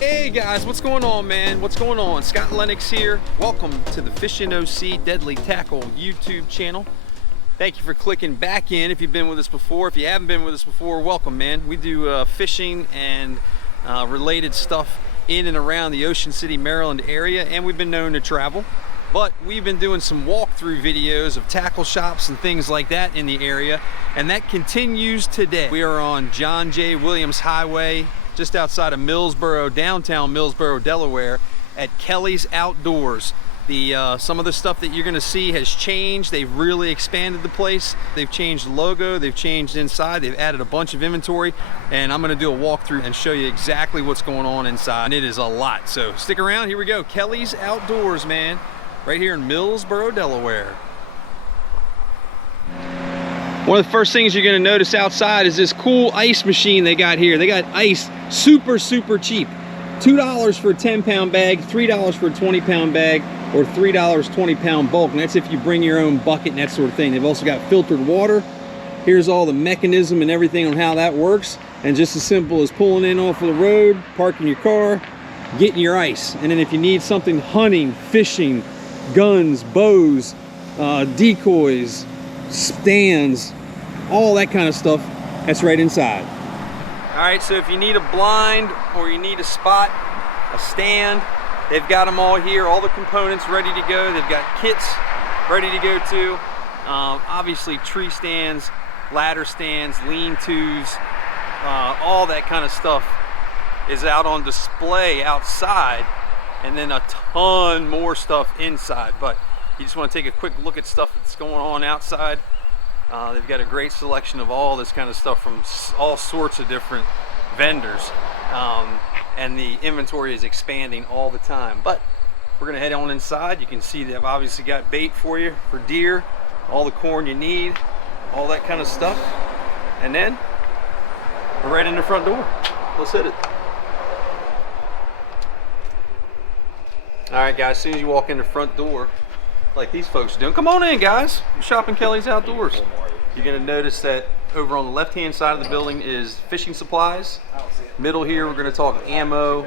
Hey guys, what's going on, man? What's going on? Scott Lennox here. Welcome to the Fishing OC Deadly Tackle YouTube channel. Thank you for clicking back in if you've been with us before. If you haven't been with us before, welcome, man. We do fishing and related stuff in and around the Ocean City, Maryland area, and we've been known to travel. But we've been doing some walkthrough videos of tackle shops and things like that in the area, and that continues today. We are on John J. Williams Highway, just outside of Millsboro, downtown Millsboro, Delaware, at Kelly's Outdoors. Some of the stuff that you're gonna see has changed. They've really expanded the place. They've changed the logo, they've changed inside, they've added a bunch of inventory, and I'm gonna do a walkthrough and show you exactly what's going on inside. And it is a lot, so stick around, here we go. Kelly's Outdoors, man, right here in Millsboro, Delaware. One of the first things you're gonna notice outside is this cool ice machine they got here. They got ice super cheap. $2 for a 10-pound bag, $3 for a 20-pound bag, or $3 20-pound bulk, and that's if you bring your own bucket and that sort of thing. They've also got filtered water. Here's all the mechanism and everything on how that works, and just as simple as pulling in off of the road, parking your car, getting your ice. And then if you need something hunting, fishing, guns, bows, decoys, stands, all that kind of stuff, that's right inside. All right, so if you need a blind or you need a spot, a stand, they've got them all here, all the components ready to go. They've got kits ready to go too. Obviously tree stands, ladder stands, lean-tos, all that kind of stuff is out on display outside, and then a ton more stuff inside. But you just want to take a quick look at stuff that's going on outside. They've got a great selection of all this kind of stuff from all sorts of different vendors, and the inventory is expanding all the time. But we're gonna head on inside. You can see they've obviously got bait for you for deer, all the corn you need, all that kind of stuff. And then we're right in the front door. Let's hit it. All right, guys, as soon as you walk in the front door, like these folks are doing, come on in, guys. We're shopping Kelly's Outdoors. You're gonna notice that over on the left-hand side of the building is fishing supplies. Middle here, we're gonna talk ammo,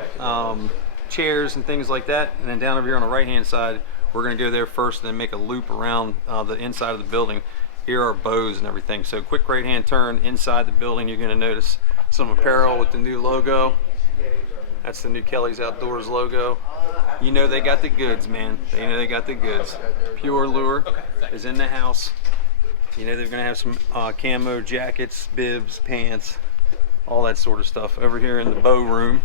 chairs and things like that. And then down over here on the right-hand side, we're gonna go there first and then make a loop around the inside of the building. Here are bows and everything. So quick right-hand turn inside the building, you're gonna notice some apparel with the new logo. That's the new Kelly's Outdoors logo. You know they got the goods, man. You know they got the goods. Pure Lure is in the house. You know they're gonna have some camo jackets, bibs, pants, all that sort of stuff. Over here in the bow room,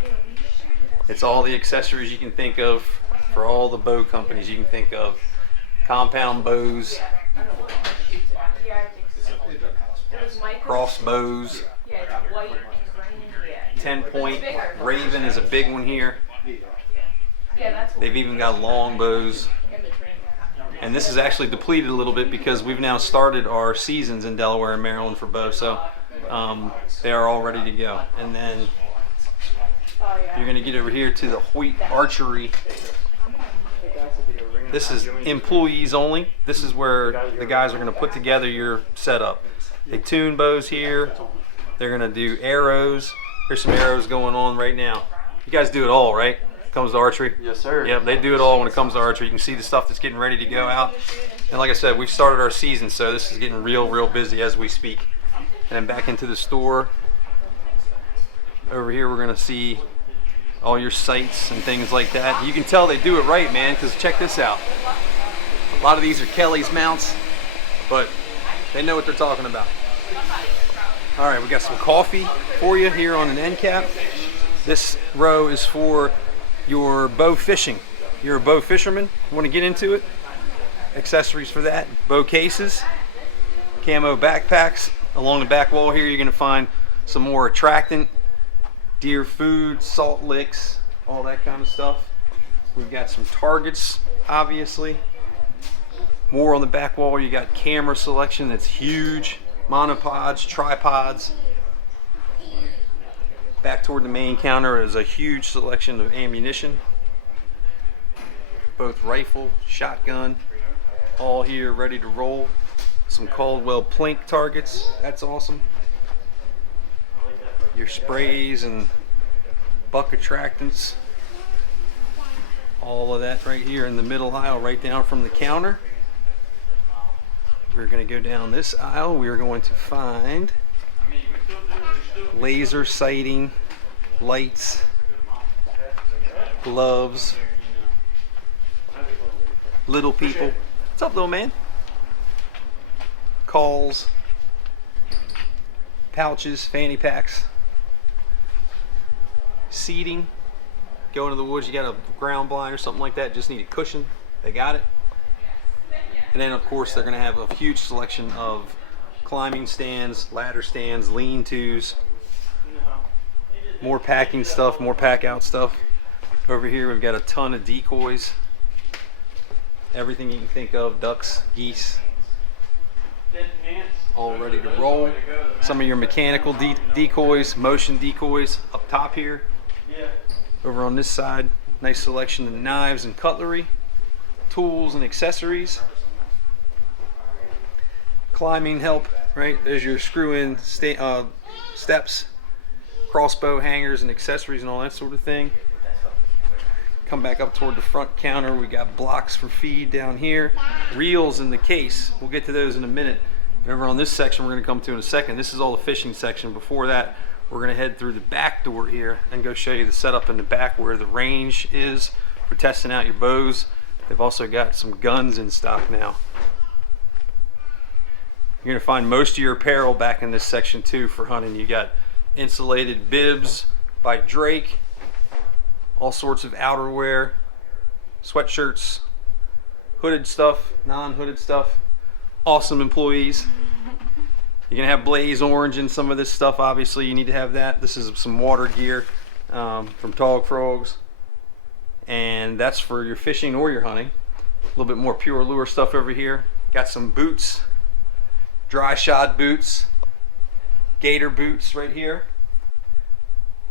it's all the accessories you can think of for all the bow companies you can think of. Compound bows, crossbows, 10-point Raven is a big one here. They've even got long bows. And this is actually depleted a little bit because we've now started our seasons in Delaware and Maryland for bow, so they are all ready to go. And then you're gonna get over here to the Hoyt Archery. This is employees only. This is where the guys are gonna put together your setup. They tune bows here. They're gonna do arrows. There's some arrows going on right now. You guys do it all, right? Comes to archery? Yes, sir. Yeah, they do it all when it comes to archery. You can see the stuff that's getting ready to go out. And like I said, we've started our season, so this is getting real busy as we speak. And then back into the store. Over here, we're gonna see all your sights and things like that. You can tell they do it right, man, because check this out. A lot of these are Kelly's mounts, but they know what they're talking about. All right, we got some coffee for you here on an end cap. This row is for your bow fishing. You're a bow fisherman, you want to get into it? Accessories for that, bow cases, camo backpacks. Along the back wall here, you're gonna find some more attractant, deer food, salt licks, all that kind of stuff. We've got some targets, obviously. More on the back wall, you got camera selection that's huge, monopods, tripods. Back toward the main counter is a huge selection of ammunition, both rifle, shotgun, all here ready to roll. Some Caldwell Plink targets, that's awesome. Your sprays and buck attractants. All of that right here in the middle aisle, right down from the counter. We're going to go down this aisle. We are going to find laser sighting, lights, gloves, little people. What's up, little man? Calls, pouches, fanny packs, seating. Go into the woods, you got a ground blind or something like that, just need a cushion, they got it. And then of course they're going to have a huge selection of climbing stands, ladder stands, lean-tos, more packing stuff, more pack out stuff. Over here we've got a ton of decoys, everything you can think of, ducks, geese, all ready to roll. Some of your mechanical decoys, motion decoys up top here. Over on this side, nice selection of knives and cutlery, tools and accessories. Climbing help, right? There's your screw-in steps, crossbow hangers and accessories and all that sort of thing. Come back up toward the front counter. We got blocks for feed down here. Reels in the case. We'll get to those in a minute. And over on this section we're going to come to in a second. This is all the fishing section. Before that, we're going to head through the back door here and go show you the setup in the back where the range is for testing out your bows. They've also got some guns in stock now. You're going to find most of your apparel back in this section too for hunting. You got insulated bibs by Drake, all sorts of outerwear, sweatshirts, hooded stuff, non-hooded stuff. Awesome employees. You're gonna have blaze orange in some of this stuff. Obviously you need to have that. This is some water gear from Tog Frogs, and that's for your fishing or your hunting. A little bit more pure lure stuff over here. Got some boots, dry shod boots, gator boots right here.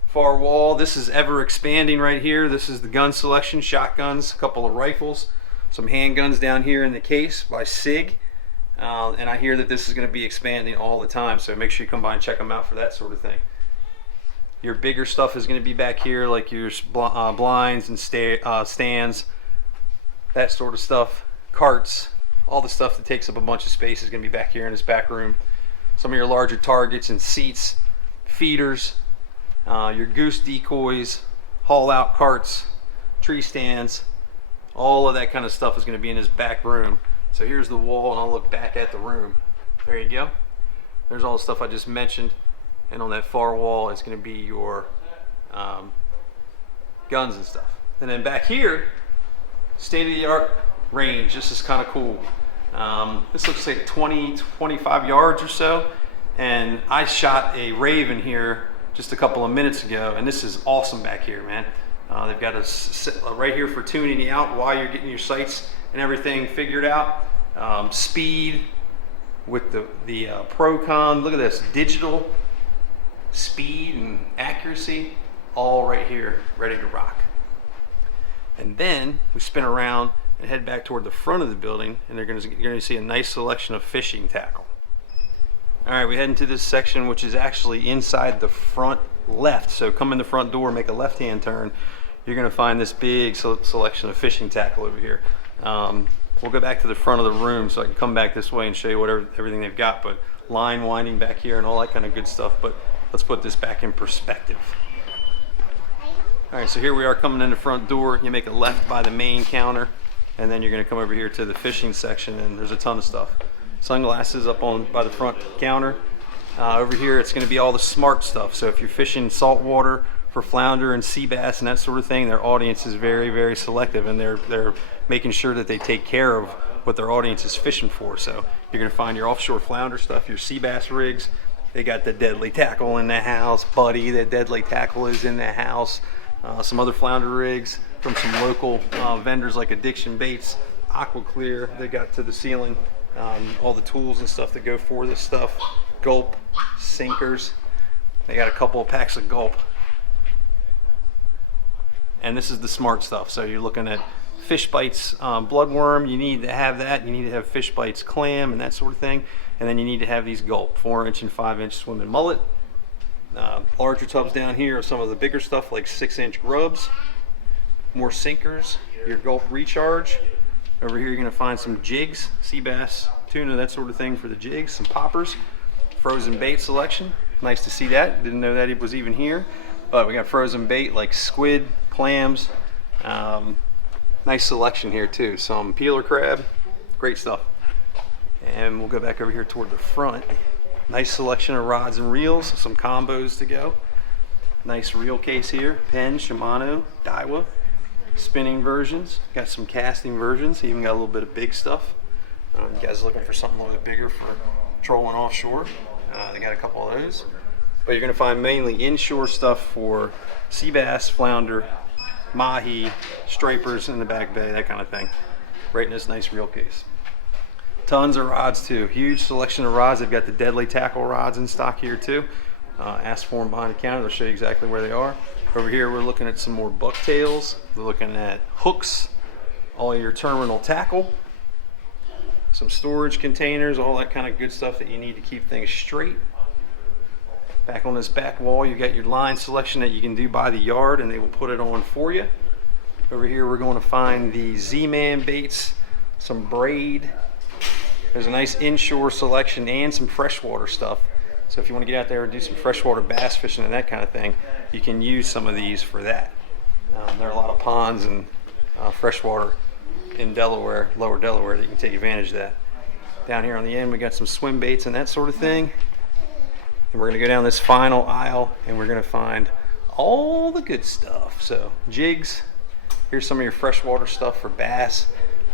Far wall, this is ever expanding right here. This is the gun selection, shotguns, a couple of rifles, some handguns down here in the case by SIG. And I hear that this is going to be expanding all the time, so make sure you come by and check them out for that sort of thing. Your bigger stuff is going to be back here, like your blinds and stands, that sort of stuff. Carts, all the stuff that takes up a bunch of space is going to be back here in this back room. Some of your larger targets and seats, feeders, your goose decoys, haul out carts, tree stands, all of that kind of stuff is going to be in this back room. So here's the wall, and I'll look back at the room. There you go. There's all the stuff I just mentioned. And on that far wall is going to be your guns and stuff. And then back here, state-of-the-art range. This is kind of cool. This looks like 20-25 yards or so. And I shot a raven here just a couple of minutes ago, and this is awesome back here, man. They've got a right here for tuning you out while you're getting your sights and everything figured out. Speed with the Procon. Look at this, digital speed and accuracy, all right here, ready to rock. And then we spin around and head back toward the front of the building, and you're going to see a nice selection of fishing tackle. All right, we head into this section, which is actually inside the front left. So come in the front door, make a left-hand turn. You're going to find this big selection of fishing tackle over here. We'll go back to the front of the room so I can come back this way and show you everything they've got, but line winding back here and all that kind of good stuff. But let's put this back in perspective. All right, so here we are coming in the front door. You make a left by the main counter, and then you're going to come over here to the fishing section, and there's a ton of stuff. Sunglasses up by the front counter. Over here it's going to be all the smart stuff. So if you're fishing saltwater for flounder and sea bass and that sort of thing, their audience is very, very selective, and they're making sure that they take care of what their audience is fishing for. So you're going to find your offshore flounder stuff, your sea bass rigs. They got the Deadly Tackle in the house. Buddy, the Deadly Tackle is in the house. Some other flounder rigs from some local vendors like Addiction Baits, Aqua Clear. They got to the ceiling. All the tools and stuff that go for this stuff. Gulp, sinkers. They got a couple of packs of Gulp. And this is the smart stuff. So you're looking at Fish Bites bloodworm. You need to have that. You need to have Fish Bites clam and that sort of thing. And then you need to have these Gulp 4-inch and 5-inch swimming mullet. Larger tubs down here are some of the bigger stuff like 6-inch grubs, more sinkers, your Gulf recharge. Over here you're gonna find some jigs, sea bass, tuna, that sort of thing for the jigs, some poppers, frozen bait selection. Nice to see that, didn't know that it was even here. But we got frozen bait like squid, clams, nice selection here too. Some peeler crab, great stuff. And we'll go back over here toward the front. Nice selection of rods and reels, some combos to go. Nice reel case here, Penn, Shimano, Daiwa. Spinning versions, got some casting versions, even got a little bit of big stuff. You guys looking for something a little bit bigger for trolling offshore, they got a couple of those. But you're gonna find mainly inshore stuff for sea bass, flounder, mahi, stripers in the back bay, that kind of thing. Right in this nice reel case. Tons of rods too, huge selection of rods. They've got the deadly tackle rods in stock here too. Ask for them behind the counter, they'll show you exactly where they are. Over here we're looking at some more bucktails. We're looking at hooks, all your terminal tackle, some storage containers, all that kind of good stuff that you need to keep things straight. Back on this back wall you got your line selection that you can do by the yard and they will put it on for you. Over here we're going to find the Z-Man baits, some braid. There's a nice inshore selection and some freshwater stuff. So if you want to get out there and do some freshwater bass fishing and that kind of thing, you can use some of these for that. There are a lot of ponds and freshwater in Delaware, lower Delaware, that you can take advantage of that. Down here on the end we got some swim baits and that sort of thing. And we're going to go down this final aisle and we're going to find all the good stuff. So jigs, here's some of your freshwater stuff for bass.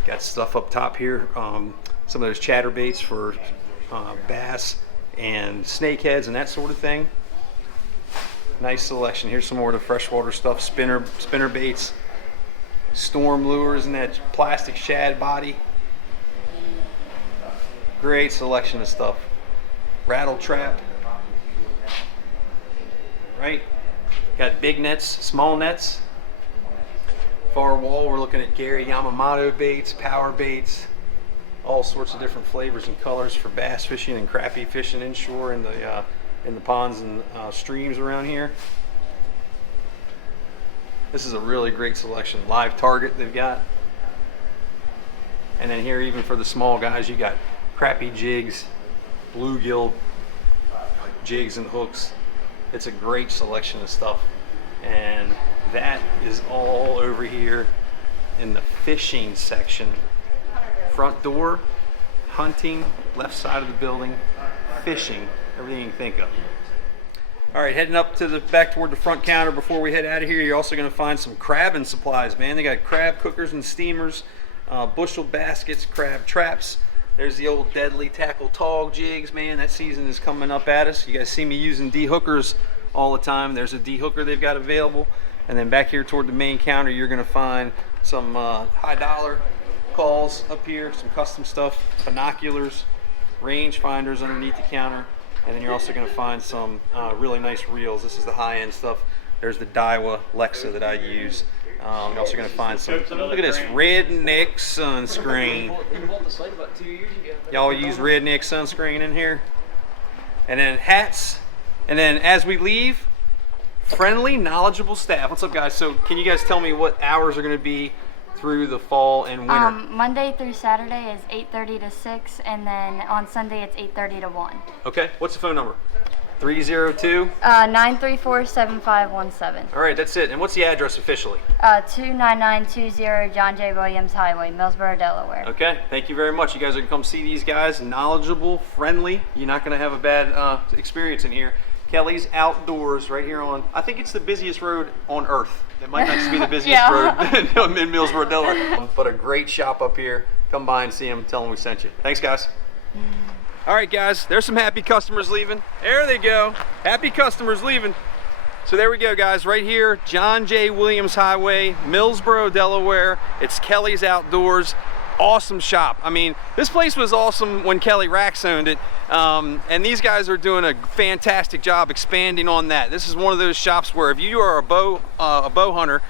Got stuff up top here, some of those chatter baits for bass and snakeheads and that sort of thing. Nice selection. Here's some more of the freshwater stuff, spinner baits, storm lures and that plastic shad body. Great selection of stuff. Rattle trap. Right? Got big nets, small nets. Far wall we're looking at Gary Yamamoto baits, power baits, all sorts of different flavors and colors for bass fishing and crappie fishing inshore in the ponds and streams around here. This is a really great selection. Live target they've got. And then here even for the small guys you got crappie jigs, bluegill jigs and hooks. It's a great selection of stuff. And that is all over here in the fishing section. Front door, hunting, left side of the building, fishing, everything you can think of. All right, heading up to the back toward the front counter before we head out of here, you're also gonna find some crabbing supplies, man. They got crab cookers and steamers, bushel baskets, crab traps. There's the old deadly tackle tog jigs, man. That season is coming up at us. You guys see me using D-hookers all the time. There's a D-hooker they've got available. And then back here toward the main counter, you're gonna find some high dollar calls up here, some custom stuff, binoculars, range finders underneath the counter, and then you're also going to find some really nice reels. This is the high-end stuff. There's the Daiwa Lexa that I use. You're also going to find some, look at this, Redneck sunscreen. Y'all use Redneck sunscreen in here? And then hats, and then as we leave, friendly, knowledgeable staff. What's up, guys? So can you guys tell me what hours are going to be through the fall and winter? Monday through Saturday is 8:30 to 6, and then on Sunday it's 8:30 to 1. Okay, what's the phone number? 302? 934-7517. All right, that's it. And what's the address officially? 29920 John J. Williams Highway, Millsboro, Delaware. Okay, thank you very much. You guys are gonna come see these guys, knowledgeable, friendly. You're not gonna have a bad experience in here. Kelly's Outdoors right here on, I think it's the busiest road on earth. It might not just be the busiest road in Millsboro, Delaware. But a great shop up here. Come by and see them, tell them we sent you. Thanks, guys. All right, guys, there's some happy customers leaving. There they go, happy customers leaving. So there we go, guys, right here, John J. Williams Highway, Millsboro, Delaware. It's Kelly's Outdoors. Awesome shop. I mean, this place was awesome when Kelly Racks owned it, and these guys are doing a fantastic job expanding on that. This is one of those shops where if you are a bow hunter,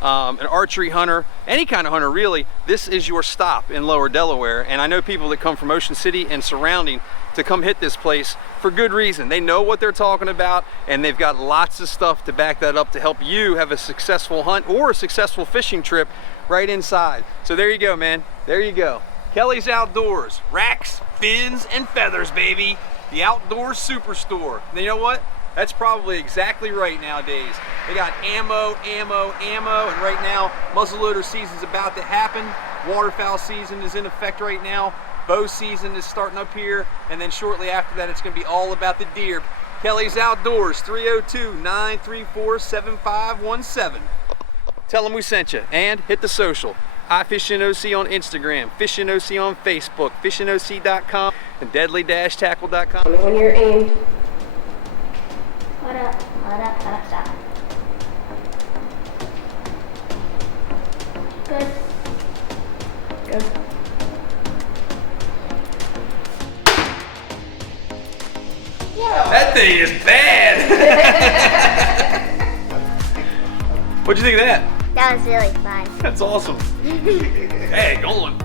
an archery hunter, any kind of hunter really, this is your stop in Lower Delaware. And I know people that come from Ocean City and surrounding to come hit this place for good reason. They know what they're talking about, and they've got lots of stuff to back that up to help you have a successful hunt or a successful fishing trip right inside. So there you go, man. There you go. Kelly's Outdoors, racks, fins, and feathers, baby. The outdoor superstore. And you know what? That's probably exactly right nowadays. They got ammo, ammo, ammo, and right now, muzzleloader season's about to happen. Waterfowl season is in effect right now. Bow season is starting up here, and then shortly after that, it's gonna be all about the deer. Kelly's Outdoors, 302-934-7517. Tell them we sent you, and hit the social. iFishingOC on Instagram, FishingOC on Facebook, fishingoc.com, and deadly-tackle.com. When you're aimed. Hold up, stop. Good. Good. That thing is bad! What'd you think of that? That was really fun. That's awesome. Hey, going.